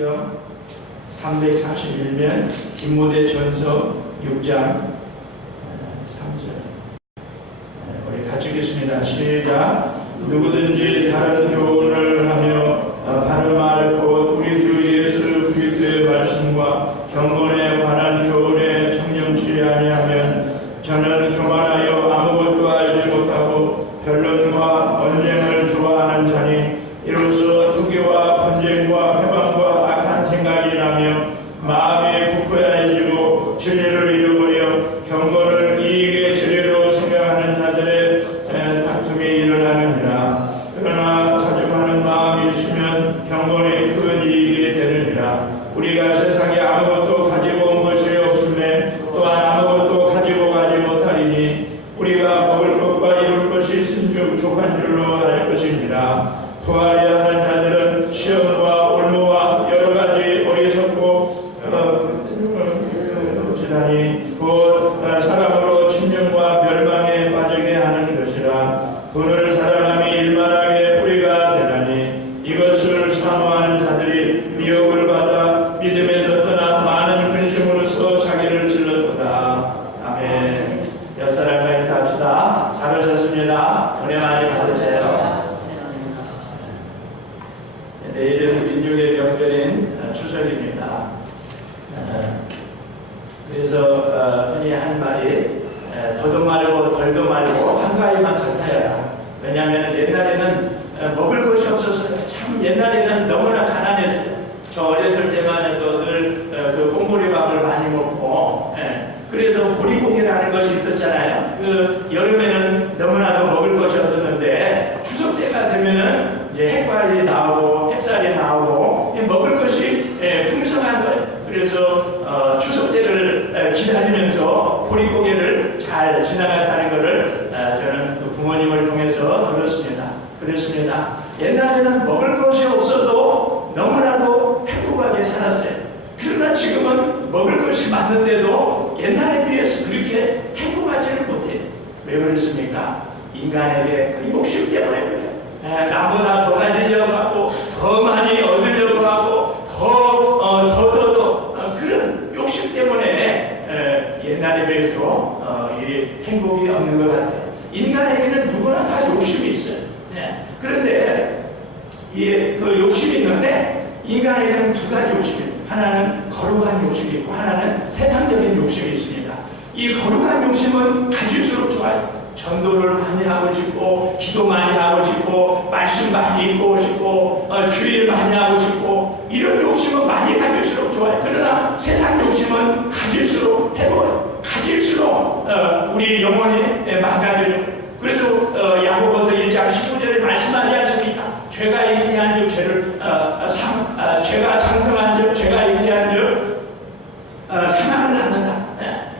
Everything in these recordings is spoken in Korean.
성경 341면 디모데전서 6장 3절. 우리 같이 읽겠습니다. 시작. 누구든지 다른 교훈을 하며 바른 말 곧 우리 주 예수 그리스도의 말씀과 경건에 관한 교훈에 청렴치 아니하면 저는 교만하여 아무것도 알지 못하고 변론과 언쟁을 좋아하는 자니 이로써 투기와 분쟁과 회방과 악한 생각이 나며 마음이 부패해지고 진리를 잃어버려 경건을 이익의 진리로 생각하는 자들의 다툼이 일어나느니라. 그러나 자중하는 마음이 있으면 경건이 큰 이익이 되느니라. 우리가 세상에 아무것도 가지고 온 것이 없음에 또한 아무것도 가지고 가지 못하리니 우리가 먹을 것과 입을 것이 있은즉 족한 줄로 알 것입니다. 부활해야 하는 자들은 시험과 올무와 여러 가지 어리석고 지단이 곧 사람으로 침륜과 멸망에 빠지게 하는 것이라. 돈을 사랑함이 일만하게 뿌리가 되나니 이것을 사모하는 자들이 미혹을 받아 믿음에서 떠나 많은 근심으로써 자기를 질렀도다. 아멘. 옆 사람과 인사합시다. 잘 오셨습니다. 은혜 많이 받으세요. 내일은 민족의 명절인 추석입니다. 그래서 흔히 한 말이 더도 말고 덜도 말고 한가위만 같아야. 왜냐하면 옛날에는 먹을 것이 없었어요. 참 옛날에는 너무나 가난했어요. 저 어렸을 때만 해도 늘 그 꽁보리밥을 많이 먹고, 그래서 보리고기라는 것이 있었잖아요. 그 여름에는 너무나도 먹을 것이 없었는데 추석 때가 되면은 이제 핵과일이 나오고 햇살이 나오고 먹을 것이 풍성한 거예요. 그래서 추석 때를 기다리면서 보리고개를 잘 지나갔다는 것을 저는 그 부모님을 통해서 들었습니다. 그랬습니다. 옛날에는 먹을 것이 없어도 너무나도 행복하게 살았어요. 그러나 지금은 먹을 것이 많은데도 옛날에 비해서 그렇게 행복하지는 못해요. 왜 그렇습니까? 인간에게 그 욕심 때문에 그래요. 나보다 더 가지려고 하고 더 많이 얻으려고 하고 더 그런 욕심 때문에 옛날에 비해서 이 행복이 없는 것 같아요. 인간에게는 누구나 다 욕심이 있어요. 그런데 그 욕심이 있는데 인간에게는 두 가지 욕심이 있어요. 하나는 거룩한 욕심이 있고 하나는 세상적인 욕심이 있습니다. 이 거룩한 욕심은 가질수록 좋아요. 전도를 많이 하고 싶고 기도 많이 하고 싶고 말씀 많이 읽고 싶고 주일 많이 하고 싶고 이런 욕심은 많이 가질수록 좋아요. 그러나 세상 욕심은 가질수록 해로워요. 가질수록 우리 영혼이 망가져요. 그래서 야고보서 1장 15절에 말씀하지 않습니까? 죄가 잉태한 즉 죄가 장성한 즉 죄가 잉태한 즉 사망을 낳는다.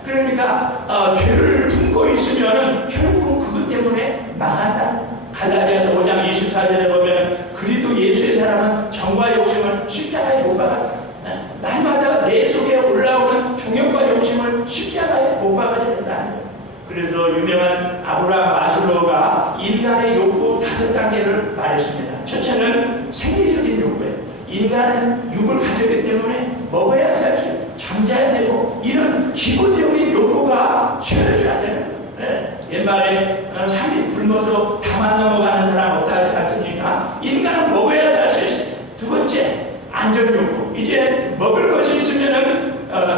그러니까 죄를 품고 있으면 결국 그것 때문에 망한다. 갈라디아서 5장 24절에 보면 그리스도 예수의 사람은 정과 욕심을 십자가에 못 박았다. 날마다 내 속에 올라오는 종욕과 욕심을 십자가에 못 박아야 된다. 그래서 유명한 아브라함 마슬로우가 인간의 욕구 5단계를 말했습니다. 첫째는 생리적인 욕구예요. 인간은 육을 가졌기 때문에 먹어야 살 수 있어요. 잠자야 되고 이런 기본적인 욕구가 채워져야 되는 거예요. 옛말에 3일 굶어서 다만 넘어가는 사람 없다지 않습니까? 인간은 먹어야 살 수 있어요. 두 번째, 안전욕구. 이제 먹을 것이 있으면은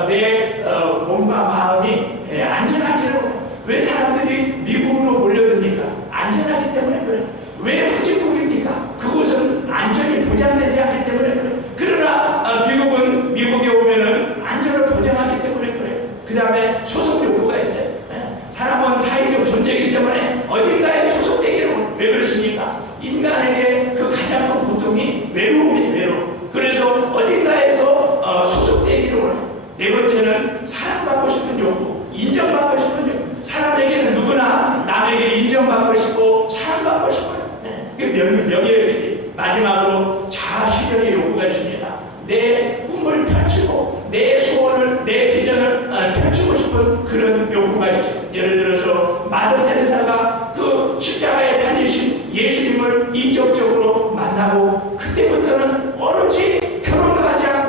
내 몸과 마음이 안전하기로 해요. 왜 사람들이 미국으로 몰려듭니까? 안전하기 때문에 그래요. 왜 후진국입니까? 그곳은 안전이 보장되지 않기 때문에 그래요. 그러나 미국에 오면은 안전을 보장하기 때문에 그래요. 그 다음에 소속 욕구가 있어요. 사람은 사회적 존재이기 때문에 어딘가에 소속되기로. 왜 그렇습니까? 인간에게 그 가장 큰 고통이 외로움이에요. 외로움. 그래서 어딘가에서 소속되기로 해요. 네 번째는 사랑받고 싶은 욕구, 인정받고 싶은 욕구. 사람에게는 누구나 남에게 인정받고 싶고 사랑받고 싶어요. 명예욕이지. 마지막으로 자아실현의 욕구가 있습니다. 내 꿈을 펼치고 내 소원을 내 비전을 펼치고 싶은 그런 욕구가 있죠. 예를 들어서 마더 테레사가 그 십자가에 달리신 예수님을 인격적으로 만나고 그때부터는 오로지 결혼도 하지 않고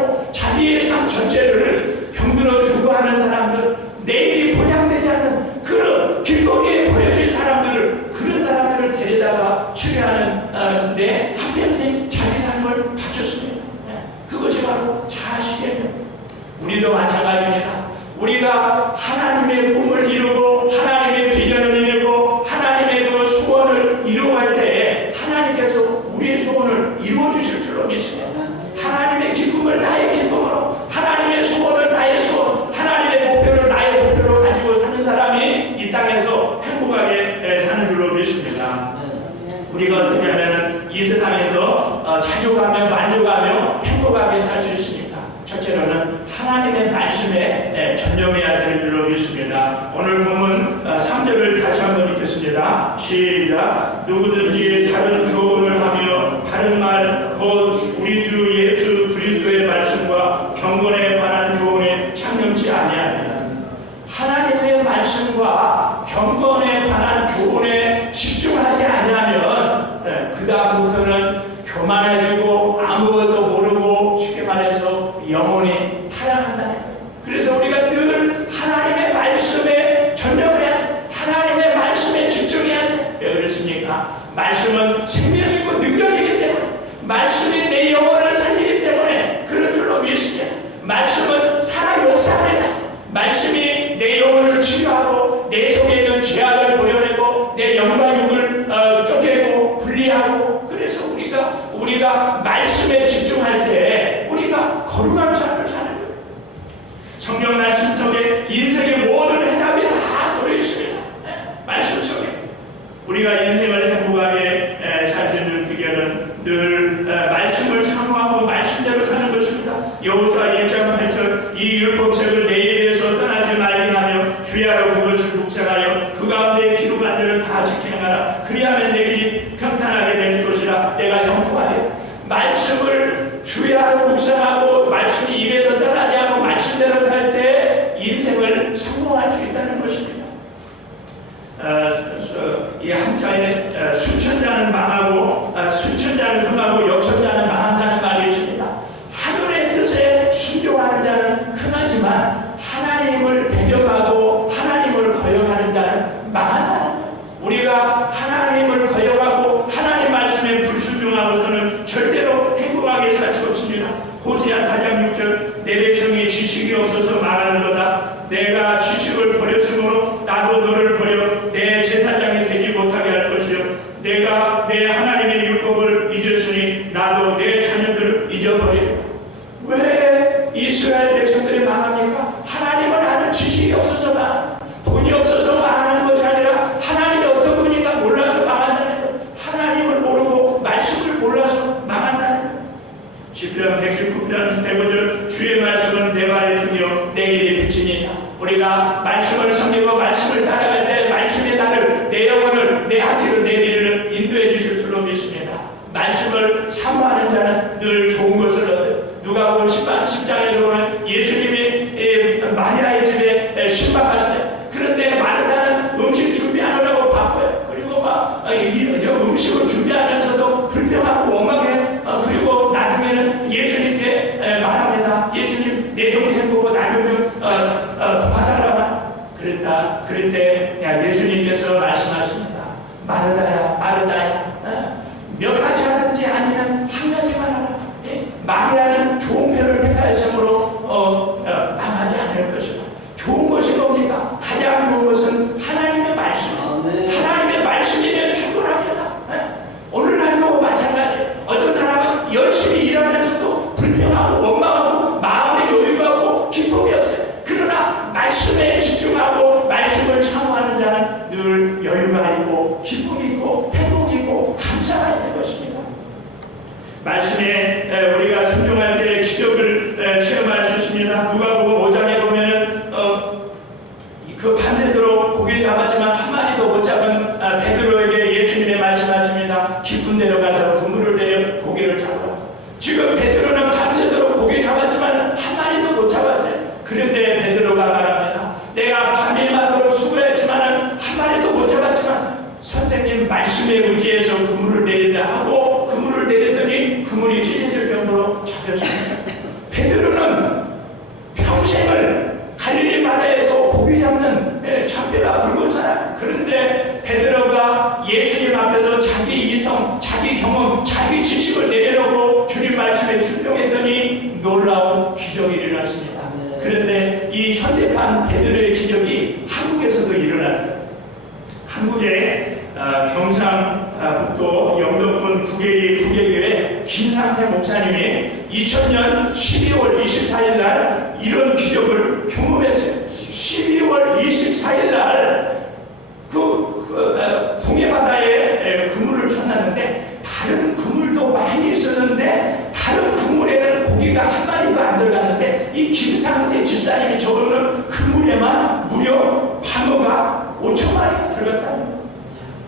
위하는 내 한평생 자기 삶을 바쳤습니다. 그것이 바로 자아실현입니다. 우리도 마찬가지입니다. 우리가 하나님의 꿈을 이루고 하나님의 비전을 이루고 하나님의 그 소원을 이루어갈 때에 하나님께서 우리의 소원을 이루어주실 줄로 믿습니다. 하나님의 기쁨을 나의 기쁨으로, 하나님의 소원을 나의 소원, 하나님의 목표를 나의 목표로 가지고 사는 사람이 이 땅에서 행복하게 사는 줄로 믿습니다. 우리가 어떻게 하면 이 세상에서 자족하며 만족하며 행복하게 살 수 있습니까? 첫째로는 하나님의 말씀에 전념해야 되는 줄로 믿습니다. 오늘 본문 3절을 다시 한번 읽겠습니다. 시작. 누구든지 다른 조언을 하며 바른 말 곧 우리 주 예수 그리스도의 말씀과 경건에 관한 조언에 참념치 아니하면, 하나님의 말씀과 경건에 관한 조언에 집중하지 않으면 그 다음부터는 교만해지고 아무것도 모르고 쉽게 말해서 영혼이 타락한다는 거예요. 그래서 우리가 늘 하나님의 말씀에 전념해야 돼. 하나님의 말씀에 집중해야 돼. 왜 그렇습니까? 말씀은 생명이고 능력이기 때문에, 말씀이 내 영혼을 살리기 때문에 그런 줄로 믿습니다. 말씀은 살아 역사합니다. 말씀이 내 영혼을 치유하고 내 속에 있는 죄악을 도려내고 내 영과 육을 쪼개고 분리하고, 그래서 우리가 말씀에 집중할 때 우리가 거룩한 삶을 사는 거예요. 성경 말씀 속에 인생의 모든 해답이 다 들어있습니다. 말씀 속에 우리가 인생을 행복하게 살 수 있는 비결은 늘 말씀을 사모하고 말씀대로 사는 것입니다. 여호수아 1장 8절 이 율법책을 내 입에서 떠나지 말게 하며 주야로 그것을 묵상하여 그 가운데 기록한 대로 다 지켜 행하라. 그리하면 내 길이 평탄하게 될 것이라. 내가 형통하게. 말씀을 주야로 묵상하고 말씀이 입에서 떠나지 않고 말씀대로 살 때 인생을 성공할 수 있다는 것입니다. 이 한자에 순천자는 망하고 순천자는 흥하고 역천자는 망한다는 말이 있습니다. 하늘의 뜻에 순종하는 자는 흥하지만 하나님을 배격하고 하나님을 거역하는 자는 망한다는 거예요. 우리가 하나님을 거역하고 하나님 말씀에 불순종하고서는 절대로 행복하게 살 수 없습니다. 호세아 4장 6절 내 백성이 지식이 없어서 망하는도다. 내가 지식을 버렸으므로 나도 너를 버려 내 제사장이 되지 못하게 할 것이요 내가 내 하나님의 율법을 잊었으니 나도 내 자녀들을 잊어버리리라. 왜 이스라엘 백성들이 망합니까? 하나님을 아는 지식이 없어서 망한다. 돈이 없어서 망하는 것이 아니라 하나님이 어떤 분인가 몰라서 망한다는 거예요. 하나님을 모르고 말씀을 몰라서 망한다는 거예요. 시편 119편 105절 주의 말씀은 내 발의 등이요 내 길의 빛이니이다. 우리가 말씀을 섬기고 말씀을 따라갈 때 말씀의 나를, 내 영혼을, 내 앞길을, 내 길을 인도해 주실 줄로 믿습니다. 말씀을 사모하는 자는 늘 좋은 것을 얻어요. 누가복음 10장에 보면 예수님이 마리아의 집에 신박했어요. 그런데 마르다는 음식 준비하느라고 바빠요. 그리고 막 음식을 준비하면서도 불평하고 원망해. 그리고 나중에는 예수님께 말합니다. 예수님 내 동생 보고 나를 좀 도와달라고. 그럴 때 예수님께서 말씀하십니다. 마르다야 마르다야 몇 가지 하든지 아니면 한 가지만 하라. 마리아는 좋은 편을 택하였으므로 망하지 않을 것이다. 좋은 것이 뭡니까? 가장 좋은 것은 하나님의 말씀. 하나님의 말씀이면 충분합니다. 오늘날도 마찬가지예요. 어떤 사람은 열심히 일하면서도 불평하고 원망하고 마음의 여유가 없고 기쁨이 없어요. 그러나 말씀에 집중하고 말씀을 사모하는 자는 늘 여유가 있고 기쁨이 있고 행복이 있고 감사가 있는 것입니다. 말씀에 우리가 순종할 때 기적을 체험할 수 있습니다. 누가복음 5장에 보면은 그 밤새도록 고기 잡았지만 한 마리도 못 잡은 베드로에게 예수님이 말씀하십니다. 깊은 데로 가서 그물을 내려 고기를 잡으라. 지금 베드로는 밤새도록 고기 잡았지만 한 마리도 못 잡았어요. 그런데 베드로가 말합니다. 내가 밤이 맞도록 수고했지만 한 마리도 못 잡았지만 선생님 말씀에 의지해서 그물을 내리다 하고 그물을 내리더니 그물이 찢어질 정도로 잡혔습니다. 베드로는 평생을 갈릴리 바다에서 고기 잡는 잡혀가 붉은 사람. 그런데 베드로가 예수님 앞에서 자기 이성 김상태 목사님이 2000년 12월 24일 날 이런 기적을 경험했어요. 12월 24일 날 동해바다에 그물을 쳐놨는데 다른 그물도 많이 있었는데 다른 그물에는 고기가 한 마리도 안 들어갔는데 이 김상태 집사님이 적어놓은 그물에만 무려 방어가 5천 마리가 들어갔다는 거예요.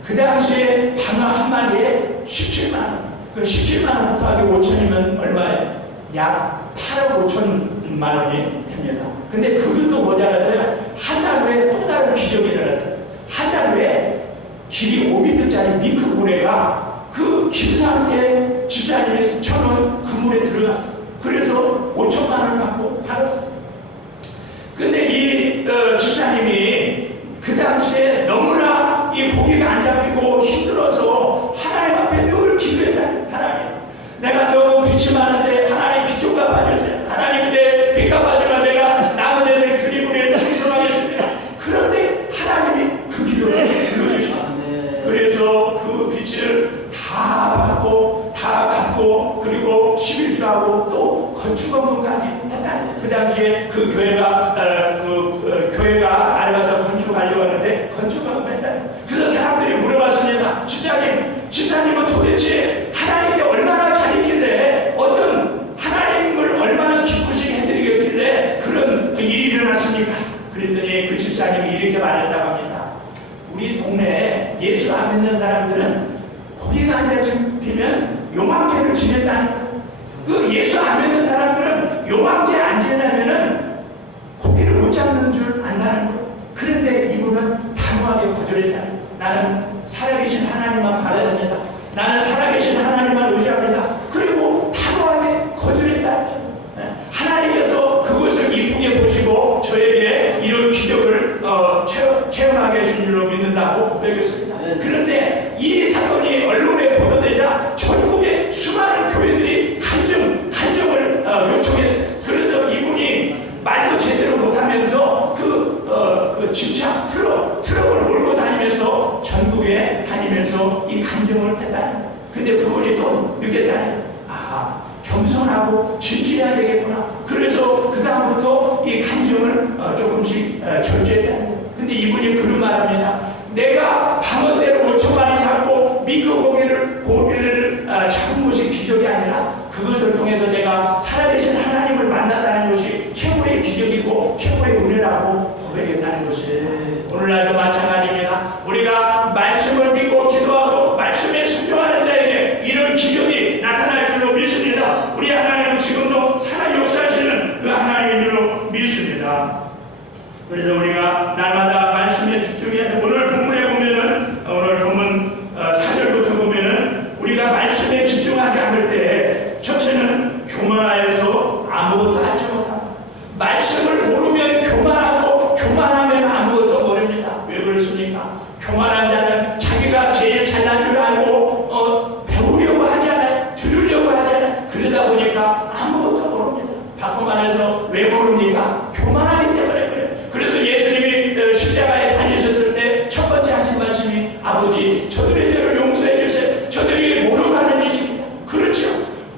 그 당시에 방어 한 마리에 17만 원. 그 17만 원 곱하기 5천이면 얼마예요? 약 8억 5천만 원이 됩니다. 근데 그것도 모자라서요. 한 달 후에 또 다른 기적이 일어났어요. 한 달 후에 길이 5m짜리 밍크 고래가 그 김상태 집사님이 쳐놓은 그물에 들어갔어요. 그래서 5천만 원을 받고 팔았어요. 근데 이 집사님이 그 당시에 너무나 이 고기가 안 잡히고 힘들어서 하나님 앞에 늘 기도했다. 하나님, 내가 너무 빚이 많은데 하나님 빚 좀 갚아주세요. 하나님, 내 빚 갚아주면 내가 남은 애들 주님으로 충성하겠습니다. 그런데 하나님이 그 기도를 들어주셨어요. 그래서 그 빚을 다 받고 다 갚고 그리고 11조하고 또 건축업무까지 했다. 그 당시에 그 교회가 교회가 알아서 건축하려고 하는데 건축업무 했다. 그래서 사람들이 물어봤습니다. 집사님은 도대체 하나님께 얼마나 잘했길래 어떤 하나님을 얼마나 기쁘시게 해드리겠길래 그런 일이 일어났습니까? 그랬더니 그 집사님이 이렇게 말했다고 합니다. 우리 동네에 예수 안 믿는 사람들은 고기가 안 잡히면 요맘때를 지낸다는 거예요. 그 예수 안 믿는 사람들은 요맘때 안 지내면은 고기를 못 잡는 줄 안다는 거예요. 그런데 이분은 단호하게 거절했다. 나는 살아계신 하나님만 바라봅니다. 나는 살아계신 하나님만 의지합니다. 그리고 단호하게 거절했다. 하나님께서 그것을 이쁘게 보시고 저에게 이런 기적을 체험하게 해준 줄로 믿는다고 고백했습니다. 그런데 이 사건이 언론에 보도되자 전국의 수많은 교회들이 간증을 요청했어요. 그래서 이분이 말도 제대로 못하면서 그 짐차 트럭을 몰고 다니면서 전국에 다니면서 이 간증을 했다는 거예요. 근데 그분이 또 느꼈다는 거예요. 겸손하고 진지해야 되겠구나. 그래서 그 다음부터 이 간증을 조금씩 절제했다는 거예요. 근데 이분이 그런 말합니다. 내가 방언대로 5천만이 잡고 미크 고기를 잡은 것이 기적이 아니라 그것을 통해서 내가 살아계신 하나님을 만났다는 것이 최고의 기적이고 최고의 은혜라고 고백했다는 것이 오늘날도 마찬가지입니다. 우리가 말씀을 믿고 기도하고 말씀에 순종하는 자에게 이런 기적이 나타날 줄로 믿습니다. 우리 하나님은 지금도 살아 역사하시는 그 하나님인 줄로 믿습니다. 그래서 우리가 날마다 말씀에 집중해야 돼. 오늘 본문에 보면은 오늘 본문 4절부터 보면은 우리가 말씀에 집중하지 않을 때 첫째는 교만하여서 아무것도 하지 못한다. 말씀을 모르면 교만하고 교만하면 아무것도 모릅니다. 왜 그렇습니까? 교만한 자는 자기가 제일 잘난 줄 알고 배우려고 하지 않아요. 들으려고 하지 않아요. 그러다 보니까 아무것도 모릅니다. 바꿔 말해서 왜 모릅니까? 교만하기 때문에 그래요. 그래서 예수님이 십자가에 다니셨을 때 첫 번째 하신 말씀이 아버지 저들의 죄를 용서해 주세요. 저들이 모르고 하는 일입니다. 그렇죠.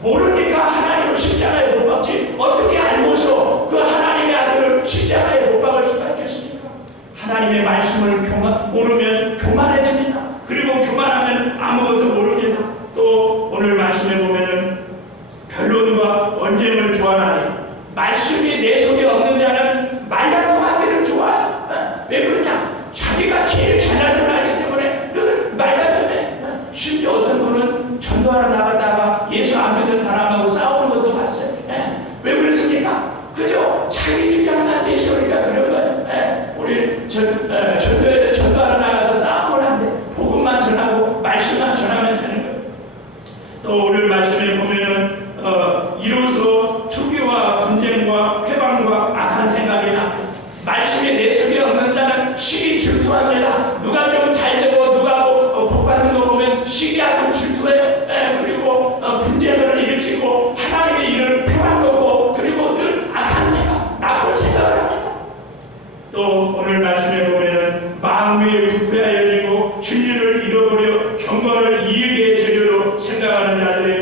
모르니까 하나님을 십자가에 못 박지 어떻게 알고서 그 하나님의 아들을 십자가에 못 박을 수가 있겠습니까? 하나님의 말씀을 모르면 교만해집니다. 그리고 교만하면 아무것도 모릅니다. 또 오늘 말씀에 보면은 변론과 언쟁을 좋아하나니 말씀이 내 속에 없는 자는 말다툼한 데를 좋아해요. 왜 그러냐? 자기가 제일 잘난 줄 알기 때문에 늘 말다툼해. 심지어 어떤 분은 전도하러 나가다가 예수 안 믿는 사람하고 싸우는 것도 봤어요. 왜 그랬습니까? 그죠? 자기 주장만 내세우니까 그런 거예요. 우리 전도하러 나가서 싸움을 한대. 복음만 전하고 말씀만 전하면 되는 거예요. 또 오늘 말씀에 보면은 이로써 투기와 분쟁과 회방과 악한 생각이 나. 말씀이 내 속에 없는 자는 시기 질투합니다. 누가 좀 잘되고 누가 복받는 거 보면 시기하고 질투해요. 그리고 분쟁을 일으키고 하나님의 일을 회방하고 그리고 늘 악한 생각, 나쁜 생각을 합니다. 또 오늘 말씀에 보면은 마음이 부패하여지고 진리를 잃어버려 경건을 이익의 재료로 생각하는 자들의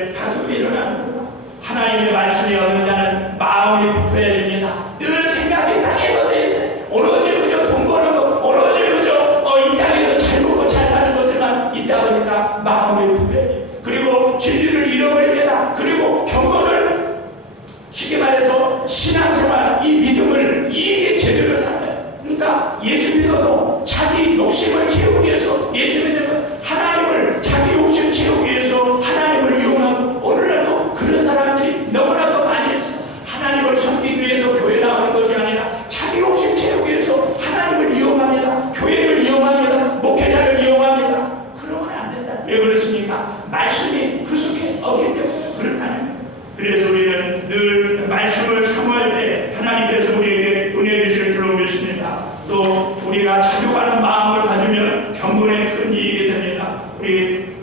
쉽게 말해서 신앙생활, 이 믿음을 이게 제대로 살아요. 그러니까 예수 믿어도 자기 욕심을 채우기 위해서, 예수 믿으면 하나님을 자기 욕심 채우기 위해서 하나님을 이용하고, 오늘날도 그런 사람들이 너무나도 많이 있어요. 하나님을 섬기기 위해서 교회 나오는 것이 아니라 자기 욕심 채우기 위해서 하나님을 이용합니다. 교회를 이용합니다. 목회자를 이용합니다. 그러면 안 된다. 왜 그렇습니까? 말씀이 그 속에 없기 때문에 그렇다는 거예요. 그래서 우리는 늘 말씀을 사모할 때 하나님께서 우리에게 은혜 주실 줄로 믿습니다. 또 우리가 자족하는 마음을 가지면 경건에 큰 이익이 됩니다. 우리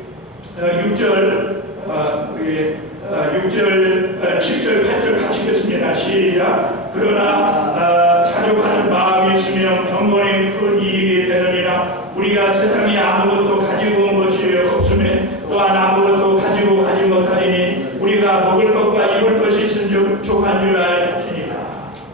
6절, 7절, 8절 같이 읽겠습니다. 시작. 그러나 자족하는 마음이 있으면 경건에 큰 이익이 되느니라. 우리가 세상에 아무것도 가지고 온 것이 없으면 또한 아무것도 가지고 가지 못하리니 우리가 먹을 것과 입을 것이 있은즉 족한 줄 알지니라.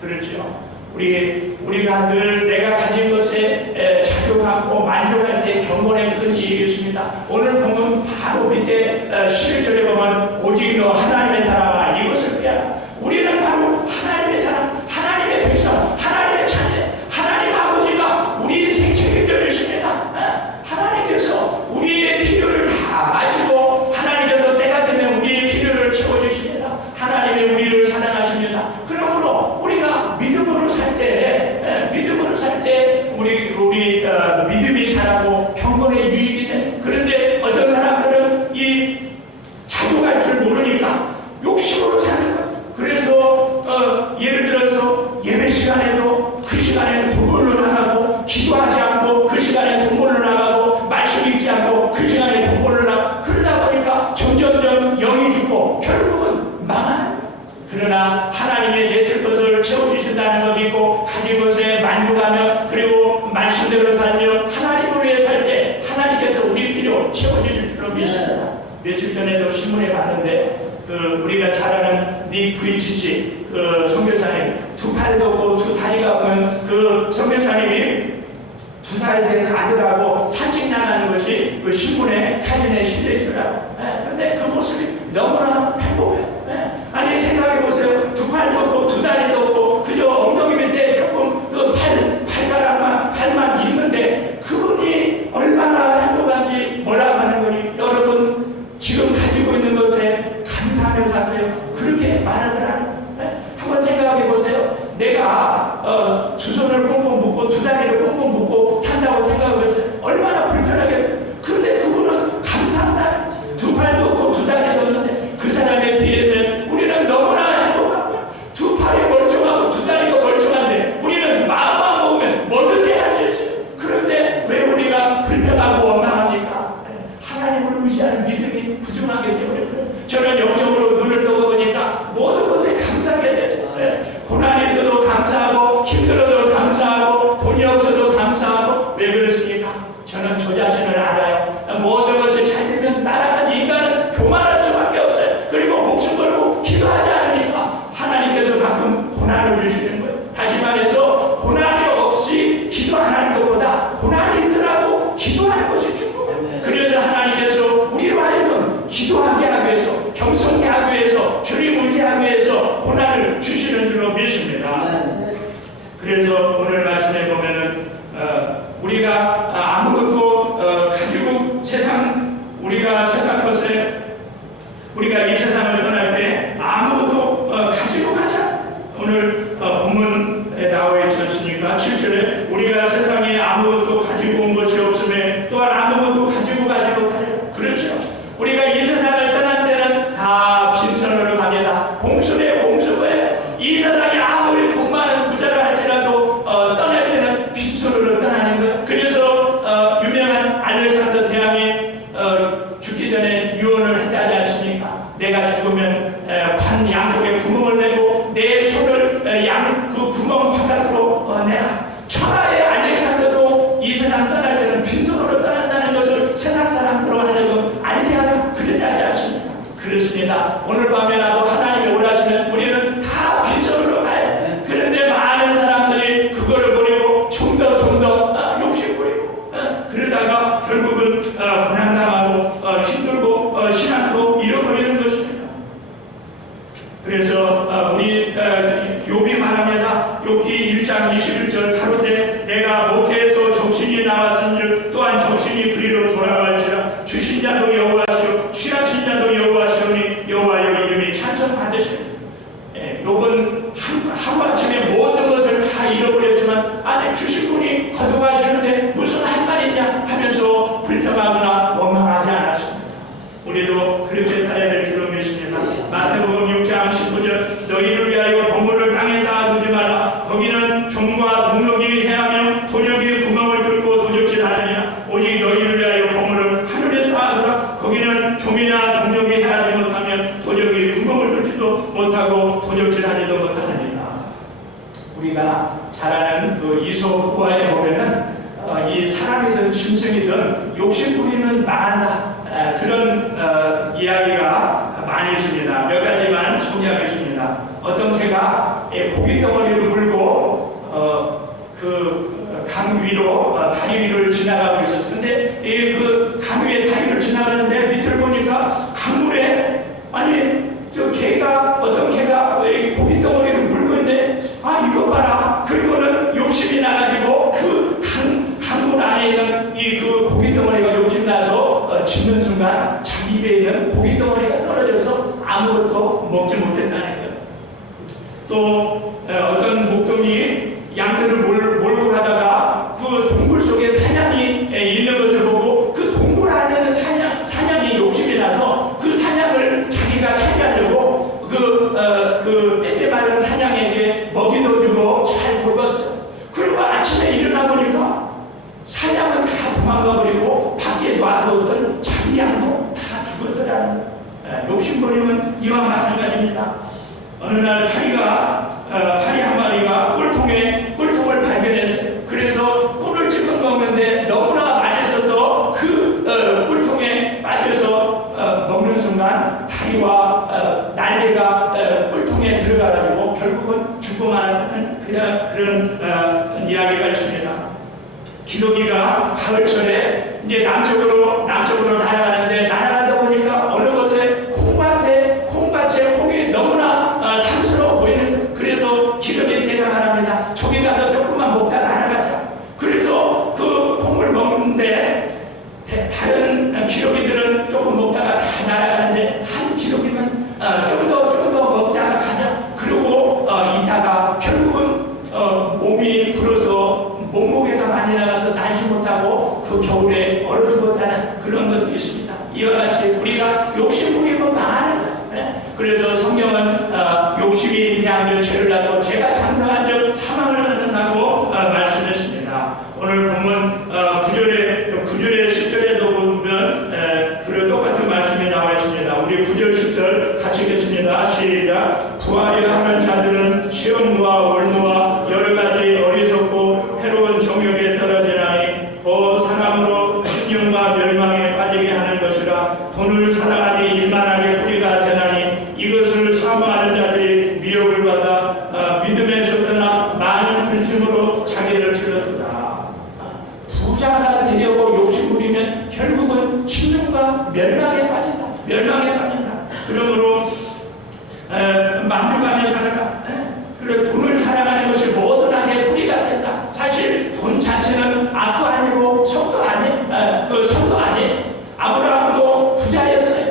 그렇죠. 우리가 늘 내가 가진 것에 자족하고 만족할 때 경건에 큰 이익이 있습니다. 오늘 보면 바로 밑에 11절에 보면 오직 너 하나님의 사람아 이것을 빼라. 우리는 바로 하나님의 사람, 하나님의 백성, 하나님의 자녀, 하나님 아버지가 우리 인생 책임져 주십니다. 하나님께서 우리의 필요를 다 아시고 하나님께서 때가 되면 우리의 필요를 채워주십니다. 하나님이 우리를 사랑하십니다. 그러므로 우리가 믿음으로 살 때 우리 믿음이 자라고 경건의 유익이 되는. 그런데 어떤 사람들은 이 자족할 줄 모르니까 욕심으로 사는 거예요. 그래서 예를 들어서 예배 시간에도 그 시간에 돈 벌러 나가고, 기도하지 않고 그 시간에 돈 벌러 나가고, 말씀 읽지 않고 그 시간에 돈 벌러 나가고, 그러다 보니까 점점점 영이 죽고 결국은 망하는 거예요. 그러나 하나님이 내실 것을 채워주신다는 것 믿고 가진 것에 만족하며, 그리고 말씀대로 살며 하나님을 위해 살 때 하나님께서 우리 필요 채워주실 줄로 믿습니다. 며칠 전에도 신문에 봤는데 우리가 잘 아는 닉 부이치치 선교사님, 두 팔도 없고 두 다리가 없는 그 선교사님이 2살 된 아들하고 산책 나가는 것이 그 신문에 사진에 실려 있더라고요. 근데 그 모습이 너무나 행복해요. 아니 생각해보세요. 두 팔도 없고 두 다리도 없고 그저 엉덩이 밑에 조금 그 팔만 있는데 그분이 얼마나 행복한지 뭐라고 하는 거니. 여러분 지금 가지고 있는 것에 감사하며 사세요. 그렇게 말하더라고요. 한번 생각해보세요. 내가 두 손을 꽁꽁 묶고 두 다리를 꽁꽁 묶고 산다고 생각해보세요. 얼마나 불편하겠어요. 그런데 그분은 감사한다. 두 팔도 없고 두 다리도 없는데 그 사람에 비하면 우리는 너무나 행복하고요. 두 팔이 멀쩡하고 두 다리가 멀쩡한데 우리는 마음만 먹으면 뭐든지 할 수 있어요. 그런데 왜 우리가 불평하고 원망합니까? 하나님을 의지하는 믿음이 부족하기 때문에 그래요. 저는 영적으로 눈을 떠보니까 모든 것에 감사하게 됐어요. 고난이 있어도 감사하고, 힘들어도 감사하고, 돈이 없어도 감사하고. 왜 그렇습니까? 저는 저 자신을 알아요. 모든 것이 잘 되면 나라는 인간은 교만할 수밖에 없어요. 그리고 목숨 걸고 기도하지 않으니까 하나님께서 가끔 고난을 주시는 거예요. 다시 말해서 고난이 없이 기도 안 하는 것보다 고난이 있더라도 기도하는 것이 중요해요. 그래서 하나님께서 우리로 하여금 기도하게 하기 위해서, 겸손하게 하기 위해서, 주님 의지하기 위해서 고난을 주시는 줄로 믿습니다. 그래서 오늘 말씀에 보면은 우리가 아무것도 가지고 우리가 세상 것에, 우리가 이 세상을 떠날 때 아무것도 가지고 가자. 오늘 본문에 나와 있지 않습니까? 7절에 우리가 세상에 아무것도 가지고 온 것이 없으며 또한 아무것도 가지고 가지 못하리라. 그렇죠. 우리가 이 세상을 떠날 때는 다 빈손으로 갑니다. 공수네 공수에 이 세상에 아무리 돈 많은 부자를 할지라도 떠날 때는 빈손으로 떠나는 거예요. 그래서 유명한 알렉산더 대왕이 죽기 전에 유언을 했다지 않습니까? 내가 죽으면 관 양쪽에 구멍을 내고 내 손을 그 구멍 바깥으로 내라. 천하의 알렉산더도 이 세상 떠날 때는 빈손으로 떠난다는 것을 세상 사람들로 하려고 알게 하라. 그랬다지 않습니까? 그렇습니다. 오늘 밤에 나도 하나님이 오라시면 우리는 다 빈손으로 가요. 그런데 많은 사람들이 그거를 버리고 좀 더 욕심 부리고 그러다가 결국은 고난당하고 힘들고 신앙도 잃어버리는 것입니다. 그래서 우리 자도 여호와시오니 여호와여 이름이 찬송받으시니. 욥은 하루아침에 모든 것을 다 잃어버렸지만 아내 주신 분이 거둬가시는데 무슨 할 말이냐 하면서 불평하거나 원망하지 않았습니다. 우리도 그렇게 살아야 될 줄로 믿습니다. 마태복음 6장 19절 너희를 위하여 건물을 땅에 쌓아두지 마라. 거기는 종과 동력이 해하며 도적이 구멍을 뚫고 도적질하느니라. 오직 너희를 위하여 건물을 하늘에 쌓아두라. 거기는 종이나 동력이 해하지 못하며 도적이 구멍을 뚫지도 못하고 도적질하지도 못하느니라. 우리가 잘 아는 그 이솝 후화에 보면은 이 사람이든 짐승이든 욕심 부리면 망한다. 그런 이야기가 많이 있습니다. 몇 가지만 소개하겠습니다. 어떤 개가 고기 덩어리를 물고 그 강 위로 다리 위를 지나가고 있었어요. 근데 그 강 위에 다리를 지나가는데 밑을 보니까 강물에 아니 저 개가 어떤 개가 고기 덩어리를 물고 있는데 이거 봐라. 그리고는 욕심이 나가지고 그 강물 안에 있는 이 그 고기 덩어리가 욕심나서 짖는 순간 자기 입에 있는 고기 덩어리가 떨어져서 아무것도 먹지 못했다는 거예요. 또 어떤 목동이 양들을 몰고 가다가 그 동굴 속에 사냥이 있는 것을 보고 그 동굴 안에는 사냥이 욕심이 나서 그 사냥을 자기가 차지하려고 그 떼떼 마른 사냥에게 먹이도 주고 잘 돌봤어요. 그리고 아침에 일어나 보니까 사냥은 다 도망가버리고 밖에 놔두던 자기 양도 다 죽었더라는 욕심부리면 이와 마찬가지입니다. 어느 날 파리 한 마리가 꿀통을 발견했어요. 그래서 꿀을 집어 먹는데 너무나 맛있어서 그 꿀통에 빠져서 먹는 순간 다리와 날개가 꿀통에 들어가가지고 결국은 죽고 말았다는 그런 이야기가 있습니다. 기러기가 가을철에 이제 남쪽으로 날아가는데 날아가다 보니까 어느 곳에 콩밭에 콩이 너무나 탐스러워 보이는 그래서 기러기가 말합니다. 저기 가서 조금만 먹다 날아가자. 그래서 그 콩을 먹는데 다른 기러기들은 조금 먹다가 다 날아가는데 한 기러기는 좀 더 먹자가 가자. 그리고 이따가 결국은 몸이 불어서 몸무게가 많이 나가서 날지 못하고 그 겨울에 얼어 죽었다는 그런 것도 있습니다. 이와 같이 우리가 욕심 부리면 망하는 거예요. 그래서 성경은 욕심이 대항을 죄를 낳고 죄가 장성한 즉 사망을 낳는다고 말씀했습니다. 오늘 본문 9절에 10절에도 보면 그런 똑같은 말씀이 나와 있습니다. 우리 9절 10절 같이 읽겠습니다. 시작. 부하려 하는 자들은 시험과 올무와 여러 가지 어리석고 해로운 정욕에 떨어지나니 사람으로 신용과 멸망에 빠지게 하는 것이라. 돈을 사랑하니 일만하게 뿌리가 되나니 이것을 사모하는 자들이 미혹을 받아 믿음에서 떠나 많은 근심으로 자기를 찔러두다. 부자가 되려고 욕심 부리면 결국은 신용과 멸망에 빠진다. 그러므로 만족하며 살아가. 그리고 돈을 사랑하는 것이 모든 악의 뿌리가 된다. 사실 돈 자체는 악도 아니고 속도 아니에요. 아브라함도 부자였어요.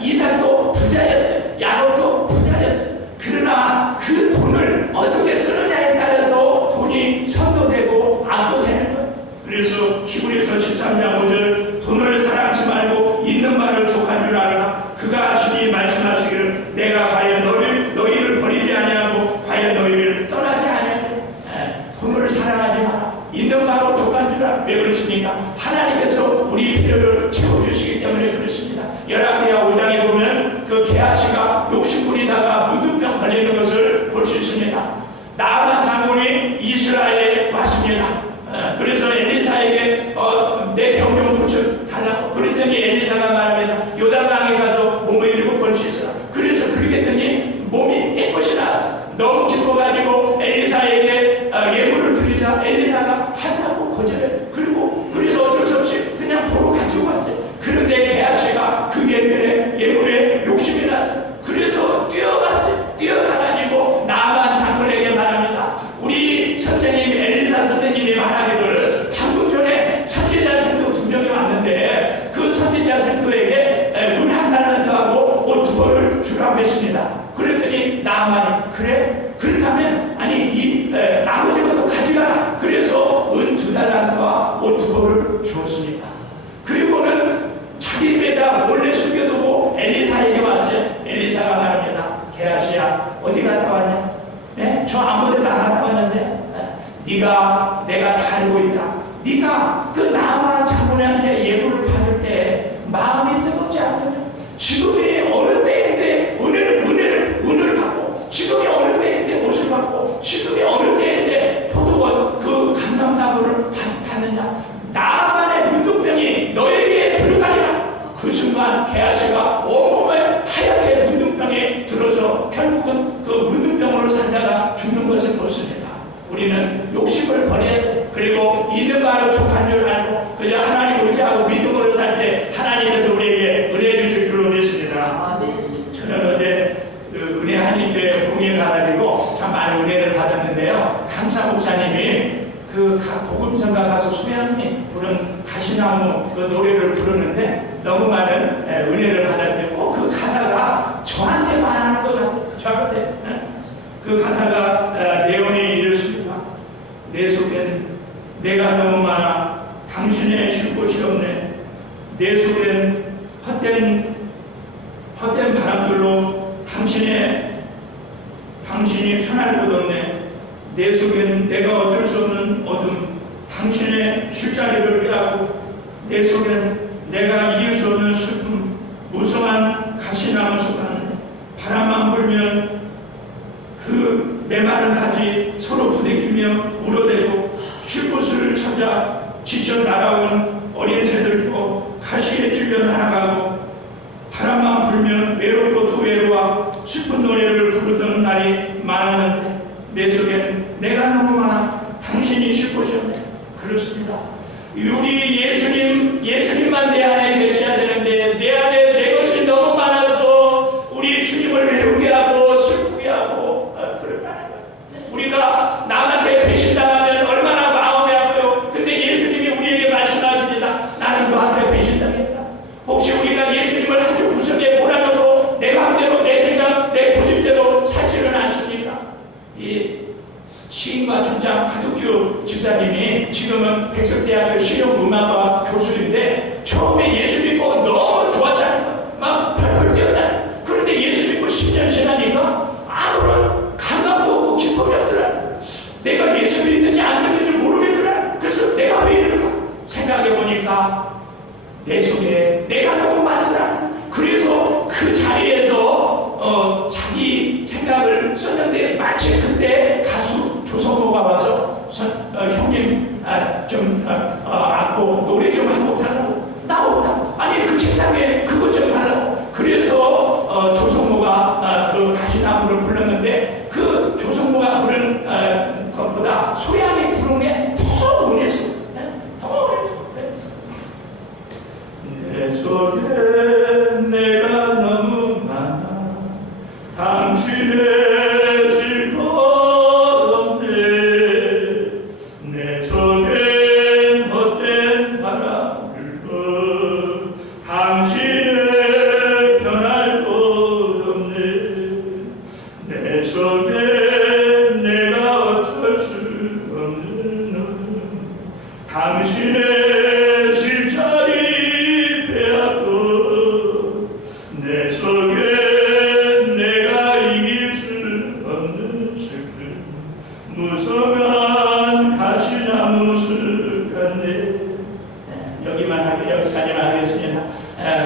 이삭도 부자였어요. 야곱도 부자였어요. 그러나 그 돈을 어떻게 쓰느냐에 따라서 돈이 선도 되고 악도 되는 거예요. 그래서 히브리서 13장 5절 돈을 사랑하지 말고 있는 말을 족한 줄 알아. 그가 주님 말씀하시기를 내가 과연 너희를 버리지 아니하고 과연 너희를 떠나지 아니하고. 돈을 사랑하지 마라. 있는 바로 족한 줄 알아. 왜 그러십니까? 하나님께서 우리 필요를 채워주시기 때문에 그렇습니다. 열왕기하 5장에 보면 그 게하시가 욕심부리다가 문둥병 걸리는 것을 볼 수 있습니다. 나아만 장군이 이스라엘에 왔습니다. 그래서 엘리사에게 내 병 좀 고쳐달라고. 그랬더니 엘리사가 말합니다. 요단강에 가서 몸을 7번 씻으라. 그래서 그렇게 했더니 몸이 깨끗이 나왔어. 너무 기뻐가지고 엘리사에게 예물을 드리자 엘리사가 한다고 거절해. 그래서 어쩔 수 없이 그냥 도로 가지고 왔어요. 그런데 게하시가 그 예물에 욕심이 났어요. 그래서 뛰어가가지고 나아만 장군에게 말합니다. 주라고 했습니다. 그랬더니 나만이 그래? 그렇다면 아니 이 나머지 것도 가져가라. 그래서 은 2달란트와 옷 2벌을 주었습니다. 그리고는 자기 집에다 몰래 숨겨두고 엘리사에게 왔어요. 엘리사가 말합니다. 게하시야 어디 갔다 왔냐? 네? 저 아무데도 안 갔다 왔는데 네가 내가 다 알고 있다. 네가 그 나아만 장군한테 예물을 받을 때 마음이 뜨겁지 않다면 지금이 어느 때인데 은혜를 받고 지금이 어느 때인데 옷을 받고 지금이 어느 때인데 포도원 그 감람나무를 받느냐? 나만의 문둥병이 너에게 들어가리라. 그 순간 게하시가 온몸에 하얗게 문둥병이 들어서 결국은 그 문둥병으로 살다가 죽는 것을 봤습니다. 우리는 욕심을 버려야 돼. 그리고 있는 바로 족한 줄 알고 그저 하나님 의지하고 믿음으로 살 때 하나님께서 우리에게 은혜 주실 줄로 믿습니다. 저는 어제 그 은혜 한인교회 봉에 가가지고 참 많은 은혜를 받았는데요. 강사 목사님이 그 복음성가 가수 소양이 부른 가시나무 그 노래를 부르는데 너무 많은 은혜를 받았어요. 꼭 그 가사가 저한테 말하는 것 같아요. 저한테. 그 가사가 내용이 이렇습니다. 내 속엔 내가 너무 많아 당신의 쉴 곳이 없네. 내 속엔 헛된 바람들로 당신이 편할 곳 없네. 내 속엔 내가 어쩔 수 없는 어둠 당신의 술자리를 빼앗고 내 속엔 내가 이길 수 없는 슬픔 무성한 가시나무 숲안 바람만 불면 그 메마른 가지 서로 부대끼며 울어대고 쉴 곳을 찾아 지쳐 날아온 어린 새들도 가시에 찔려 날아가고 바람만 불면 외롭고 또 외로워 슬픈 노래를 부르던 날이 많았는데 내 속엔 내가 너무 많아 당신이 쉴 곳이 없네. 그렇습니다. 우리 예수님만 내 안에 계셔야 되는데 내 안에 내 것이 너무 많아서 우리 주님을 외롭게 하고 슬프게 하고 그렇다는 거예요. 우리가 남한테 배신당하면 얼마나 마음이 아파요. 근데 예수님이 우리에게 말씀하십니다. 나는 너한테 배신당했다. 혹시 우리가 예수님을 아주 구석에 몰아넣고 내 마음대로 내 생각 내 고집대로 살지는 않습니까? 이 시인과 춘장 하덕규 집사님이 지금은 백석대학교 실용음악과 교수인데 처음에 예수 믿고 너무 좋았다는 거야. 막 펄펄 뛰었다는 거야. 그런데 예수 믿고 10년 지나니까 아무런 감각도 없고 기쁨이 없더라. 내가 예수 믿는지 안 믿는지 모르겠더라. 그래서 내가 왜 이럴까 생각해보니까 내 속에 내가 너무 많더라. 그래서 그 자리에서 자기 생각을 썼는데 마치 그때 가수 조성모가 와서 형님 안고 노래 좀 한 곡 달라고. 나 없다. 아니 그 책상에 그것 좀 달라고. 그래서 조성모가 그 가시나무를 불렀는데 그 조성모가 부른 것보다 소양이 부른 게 더 은혜했어. 더 은혜했어. 내 속에 내가 너무 많아 당신의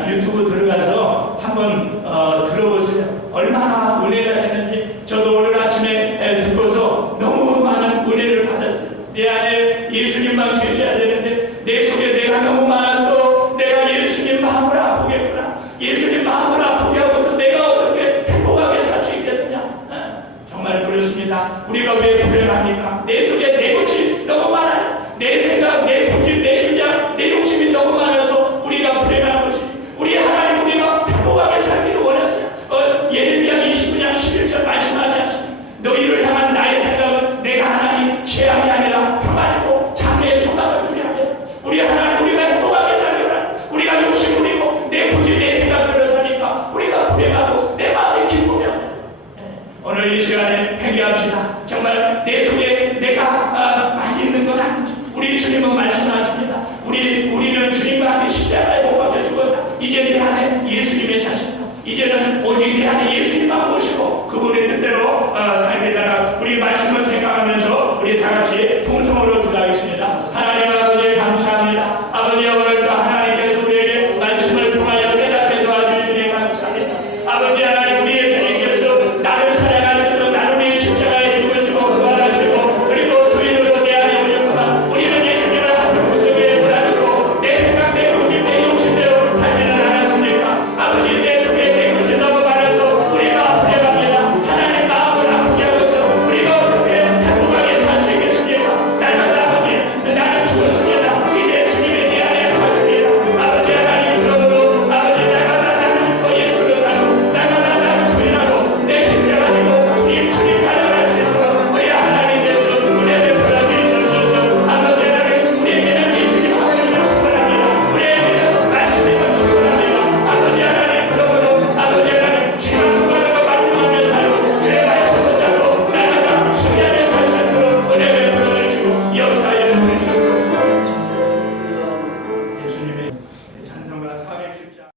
유튜브 들어가서 한번 들어보세요. 얼마나 은혜가 되는지. 저도 오늘 아침에 듣고서 너무 많은 은혜를 받았어요. 내 안에 예수님만 계셔야 되는데 내 속에 내가 너무 많아서 내가 예수님 마음을 아프겠구나. 예수님 마음을 아프게 하고서 내가 어떻게 행복하게 살 수 있겠느냐. 정말 그렇습니다. 우리가 왜 불행합니까? 내 속에 내 것이 너무 많아요. 내 생각, 내 고집, 내 주장, 내 욕심이 너무 많아서 우리가 불행한 것이. 우리 하나님 우리가 행복하게 살기를 원하세요. 예레미야 29장 11절 말씀하지 않습니까? 너희를 향한 나의 생각은 내가 하나님 재앙이 아니라 평안이고 장래의 소망을 주리 하며 우리 하나님 우리가 행복하게 살기를 원하세요. 우리가 욕심 부리고 내 고집 내 생각대로 사니까 우리가 불행하고 내 마음이 이제는 오직 내 안에 예수님만 모시고 그분의 뜻대로 살게 되라. 우리 말씀을 생각하면서